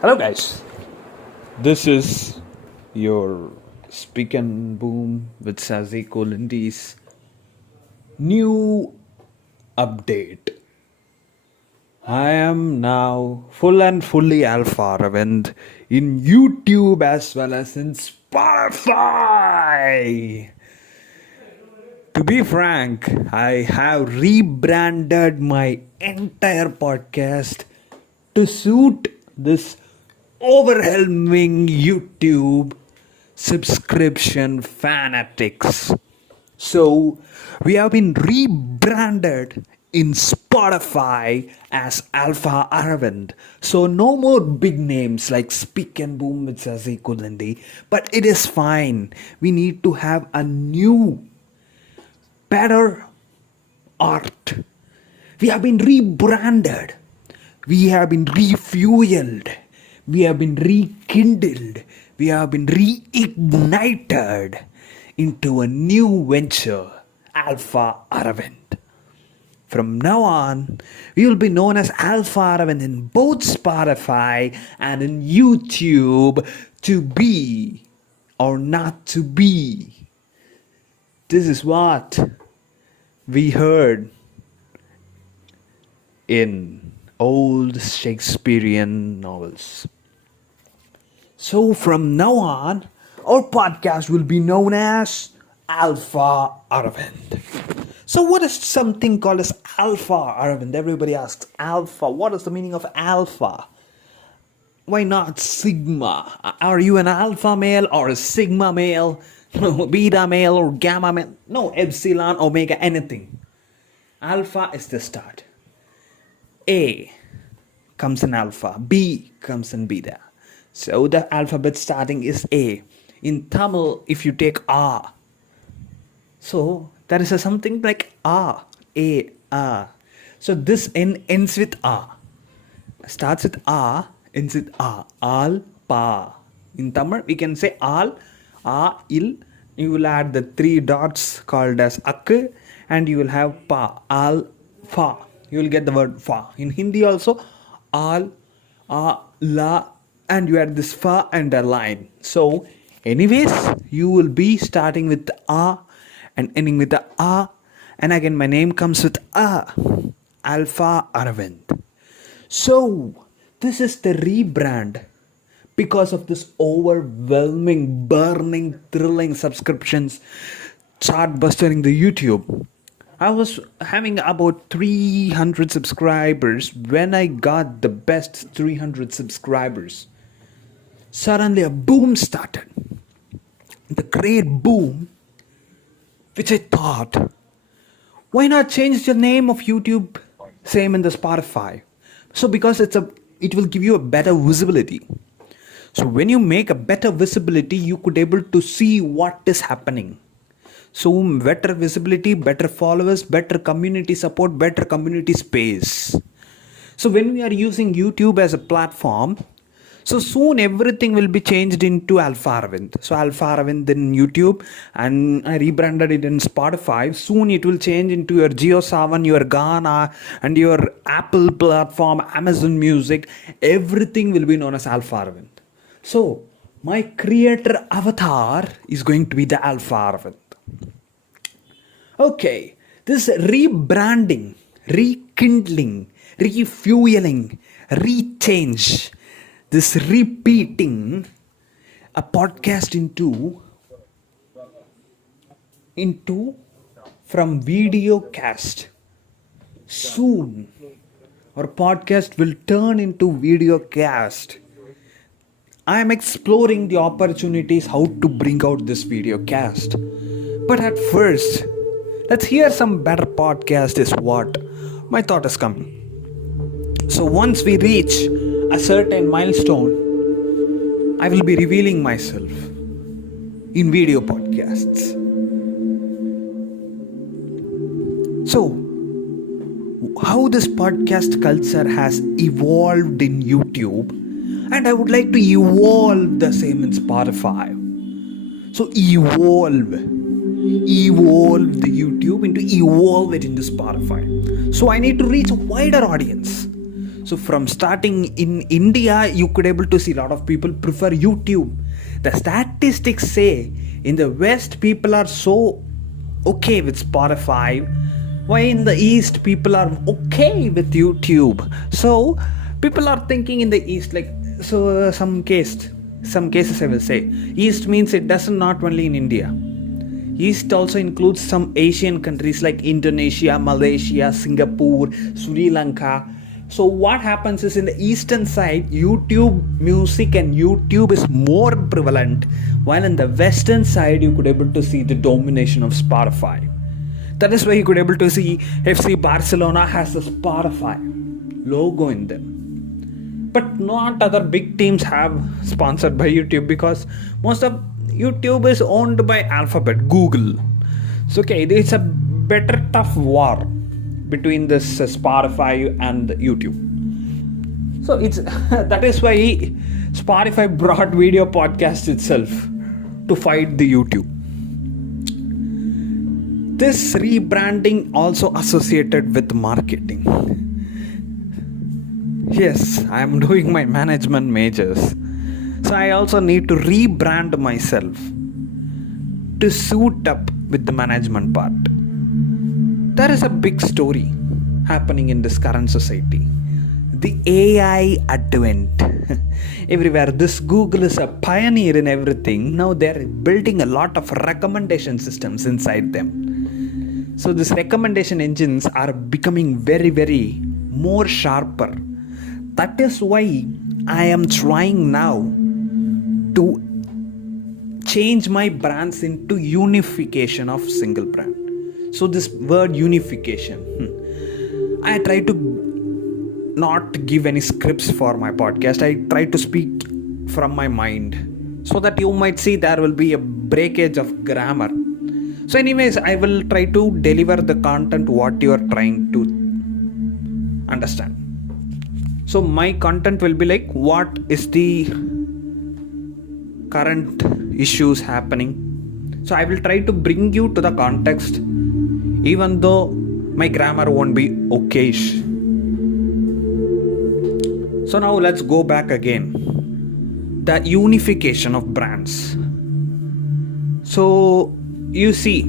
Hello, guys. This is your Speak and Boom with Sazi Kolindi's new update. I am now full and fully Alpha Aravind in YouTube as well as in Spotify. To be frank, I have rebranded my entire podcast to suit this overwhelming YouTube subscription fanatics. So, we have been rebranded in Spotify as Alpha Aravind. So, no more big names like Speak and Boom with Sazi Kulandi. But it is fine. We need to have a new, better art. We have been rebranded. We have been refueled. We have been rekindled. We have been reignited into a new venture, Alpha Aravind. From now on, we will be known as Alpha Aravind in both Spotify and in YouTube, to be or not to be. This is what we heard in old Shakespearean novels. So from now on, our podcast will be known as Alpha Aravind. So what is something called as Alpha Aravind? Everybody asks, Alpha, what is the meaning of Alpha? Why not Sigma? Are you an Alpha male or a Sigma male? No, Beta male or Gamma male? No, Epsilon, Omega, anything. Alpha is the start. A comes in Alpha, B comes in Beta. So the alphabet starting is A. In Tamil, if you take A, so there is something like A. So this ends with A. Starts with A, ends with A. Alpa. In Tamil, we can say Al, A, Il. You will add the three dots called as Ak, and you will have Pa. Alpha. You will get the word Fa. In Hindi also, Al, A, La, and you add this Fa and a line. So, anyways, you will be starting with the A and ending with the A. And again, my name comes with A. Alpha Aravind. So, this is the rebrand because of this overwhelming, burning, thrilling subscriptions chart bustering the YouTube. I was having about 300 subscribers when I got the best 300 subscribers. Suddenly a boom started. The great boom, which I thought, why not change the name of YouTube? Same in the Spotify. So because it will give you a better visibility. So when you make a better visibility, you could able to see what is happening. So better visibility, better followers, better community support, better community space. So when we are using YouTube as a platform, so soon everything will be changed into Alpha Aravind. So Alpha Aravind in YouTube, and I rebranded it in Spotify. Soon it will change into your JioSaavn, your Ghana, and your Apple platform, Amazon Music. Everything will be known as Alpha Aravind. So my creator avatar is going to be the Alpha Aravind. Okay, this rebranding, rekindling, refueling, rechange, this repeating a podcast into from video cast. Soon, our podcast will turn into video cast. I am exploring the opportunities how to bring out this video cast. But at first, let's hear some better podcast is what my thought is coming. So once we reach a certain milestone, I will be revealing myself in video podcasts. So, how this podcast culture has evolved in YouTube, and I would like to evolve the same in Spotify. So evolve the YouTube into evolve it into Spotify. So I need to reach a wider audience. So from starting in India, you could able to see a lot of people prefer YouTube. The statistics say in the West people are so okay with Spotify, why in the East people are okay with YouTube. So people are thinking in the East, like, so some cases I will say East means it doesn't not only in India. East also includes some Asian countries like Indonesia, Malaysia, Singapore, Sri Lanka. So what happens is in the eastern side, YouTube music and YouTube is more prevalent, while in the western side you could able to see the domination of Spotify. That is why you could able to see FC Barcelona has a Spotify logo in them. But not other big teams have sponsored by YouTube, because most of YouTube is owned by Alphabet, Google. So okay, it's a better tough war between this Spotify and YouTube. So it's that is why Spotify brought video podcast itself to fight the YouTube. This rebranding also associated with marketing. Yes, I am doing my management majors. So I also need to rebrand myself to suit up with the management part. There is a big story happening in this current society. The AI advent. Everywhere. This Google is a pioneer in everything. Now they're building a lot of recommendation systems inside them. So these recommendation engines are becoming very, very more sharper. That is why I am trying now to change my brands into unification of single brand. So this word unification, I try to not give any scripts for my podcast. I try to speak from my mind, so that you might see there will be a breakage of grammar. So anyways, I will try to deliver the content what you are trying to understand. So my content will be like, what is the current issues happening. So I will try to bring you to the context, even though my grammar won't be okayish. So now let's go back again. The unification of brands. So you see,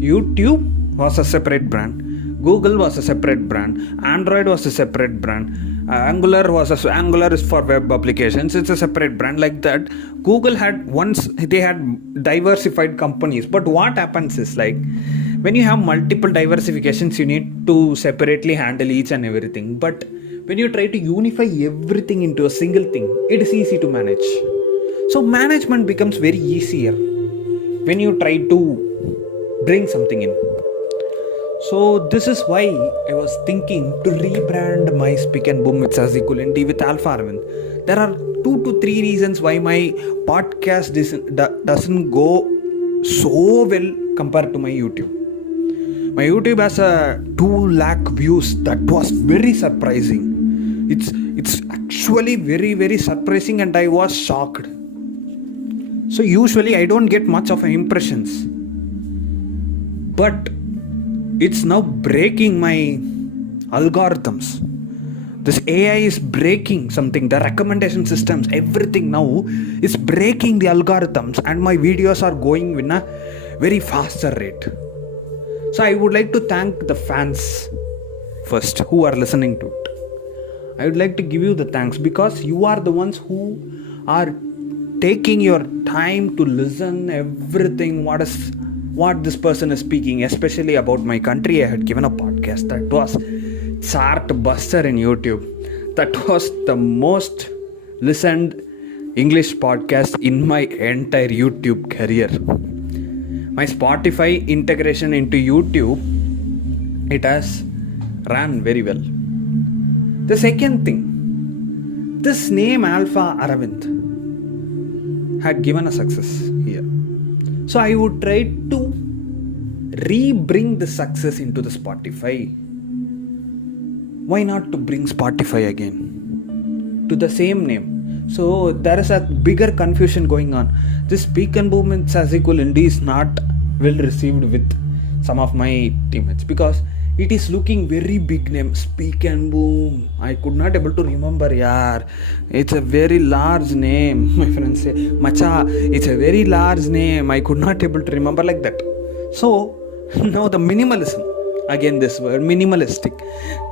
YouTube was a separate brand, Google was a separate brand, Android was a separate brand, Angular is for web applications, it's a separate brand. Like that, Google had once, they had diversified companies. But what happens is, like, when you have multiple diversifications, you need to separately handle each and everything. But when you try to unify everything into a single thing, it is easy to manage. So management becomes very easier when you try to bring something in. So this is why I was thinking to rebrand my Speak and Boom with Sazikulendi with Alpha Aravind. There are 2 to 3 reasons why my podcast doesn't go so well compared to my YouTube. My YouTube has a 2 lakh views. That was very surprising. It's actually very, very surprising, and I was shocked. So usually I don't get much of impressions, but it's now breaking my algorithms. This AI is breaking something. The recommendation systems, everything now is breaking the algorithms, and my videos are going in a very faster rate. So I would like to thank the fans first who are listening to it. I would like to give you the thanks, because you are the ones who are taking your time to listen everything what this person is speaking, especially about my country. I had given a podcast that was chart buster in YouTube. That was the most listened English podcast in my entire YouTube career. My Spotify integration into YouTube, it has ran very well. The second thing, this name Alpha Aravind had given a success here. So I would try to re-bring the success into the Spotify. Why not to bring Spotify again to the same name? So there is a bigger confusion going on. This Speak and Boom with Sazikulendi is not well received with some of my teammates, because It is looking very big name. Speak and Boom. I could not able to remember, yaar. It's a very large name. My friends say, Macha, it's a very large name. I could not able to remember like that. So now the minimalism. Again this word minimalistic.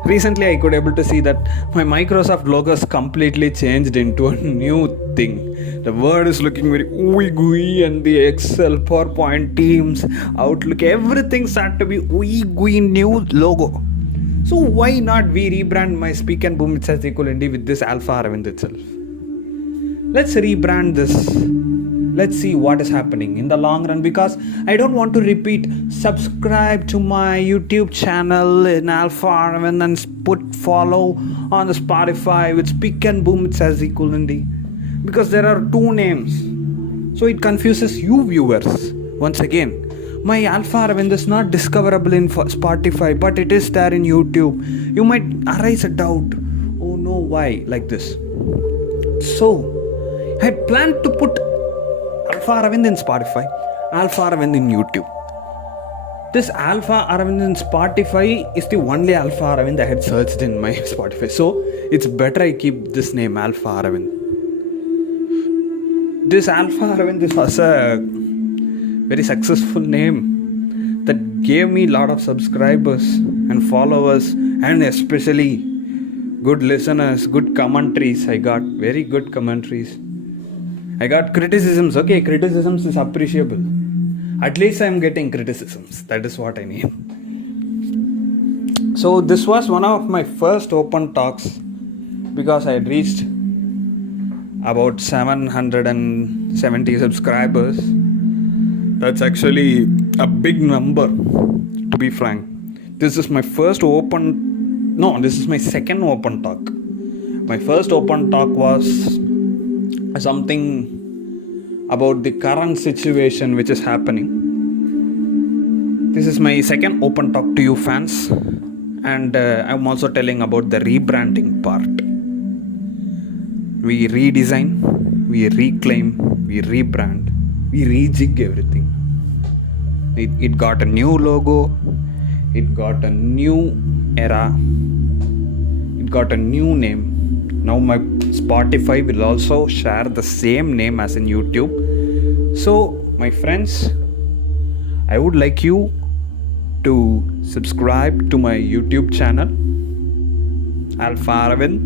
Recently I could able to see that my Microsoft logo is completely changed into a new thing. The word is looking very ooey gooey, and the Excel, PowerPoint, Teams, Outlook, everything start to be ooey gooey new logo. So why not we rebrand my Speak and Boom itself equally with this Alpha Aravind itself? Let's rebrand this. Let's see what is happening in the long run, because I don't want to repeat subscribe to my YouTube channel in Alpha Aravind and put follow on the Spotify with Speak and Boom it says equally, because there are two names, so it confuses you viewers. Once again, my Alpha Aravind is not discoverable in Spotify, but it is there in YouTube. You might arise a doubt, oh no, why like this? So I planned to put Alpha Aravind in Spotify, Alpha Aravind in YouTube. This Alpha Aravind in Spotify is the only Alpha Aravind I had searched in my Spotify. So it's better I keep this name Alpha Aravind. This Alpha Aravind was a very successful name that gave me a lot of subscribers and followers, and especially good listeners, good commentaries. I got very good commentaries. I got criticisms. Okay, criticisms is appreciable. At least I am getting criticisms. That is what I need. So this was one of my first open talks, because I had reached about 770 subscribers. That's actually a big number, to be frank. This is my second open talk. My first open talk was something about the current situation which is happening. This is my second open talk to you fans, and I'm also telling about the rebranding part. We redesign, we reclaim, we rebrand, we rejig everything. It got a new logo, it got a new era, it got a new name. Now my Spotify will also share the same name as in YouTube. So my friends, I would like you to subscribe to my YouTube channel Alpha Aravind,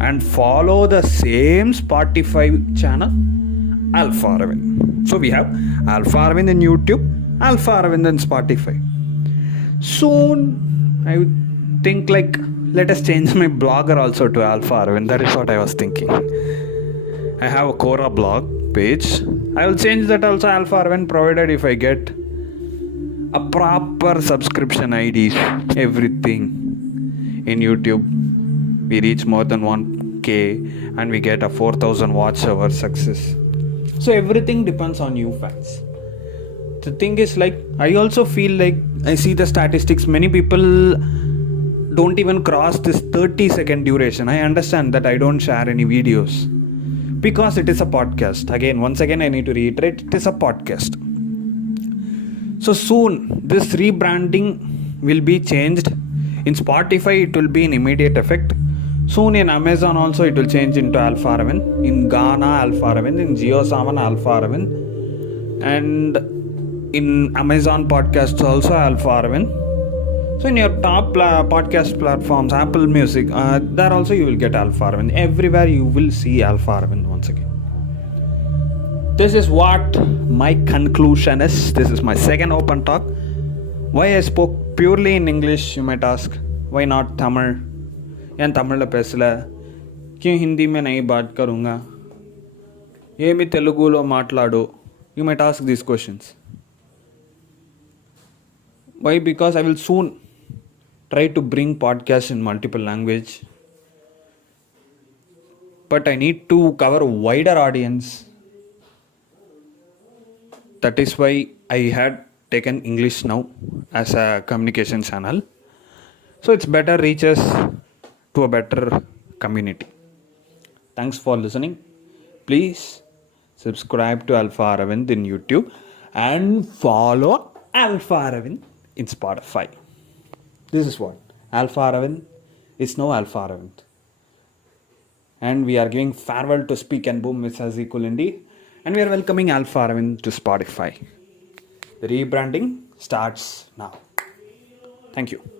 and follow the same Spotify channel Alpha Aravind. So we have Alpha Aravind in YouTube, Alpha Aravind in Spotify. Soon I would think like, let us change my blogger also to Alpha Aravind. That is what I was thinking. I have a Quora blog page. I will change that also Alpha Aravind, provided if I get a proper subscription IDs, everything in YouTube. We reach more than 1k and we get a 4,000 watch hour success. So everything depends on you fans. The thing is, like, I also feel like I see the statistics. Many people don't even cross this 30-second duration. I understand that I don't share any videos because it is a podcast. Once again I need to reiterate, it is a podcast. So soon this rebranding will be changed. In Spotify it will be in immediate effect. Soon in Amazon also it will change into Alpha Aravind. In Ghana Alpha Aravind. In JioSaavn Alpha Aravind. And in Amazon podcasts also Alpha Aravind. So in your top podcast platforms, Apple Music, there also you will get Alpha Aravind. Everywhere you will see Alpha Aravind once again. This is what my conclusion is. This is my second open talk. Why I spoke purely in English, you might ask. Why not Tamil? यान तमिल ला पैसला क्यों हिंदी में नहीं बात करूँगा ये मी तेलुगु लो माटलाडो. You might ask these questions. Why? Because I will soon try to bring podcasts in multiple language, but I need to cover a wider audience. That is why I had taken English now as a communication channel, so it's better reaches to a better community. Thanks for listening. Please subscribe to Alpha Aravind in YouTube and follow Alpha Aravind in Spotify. This is what Alpha Aravind is now Alpha Aravind. And we are giving farewell to Speak and Boom with Equal Indie. And we are welcoming Alpha Aravind to Spotify. The rebranding starts now. Thank you.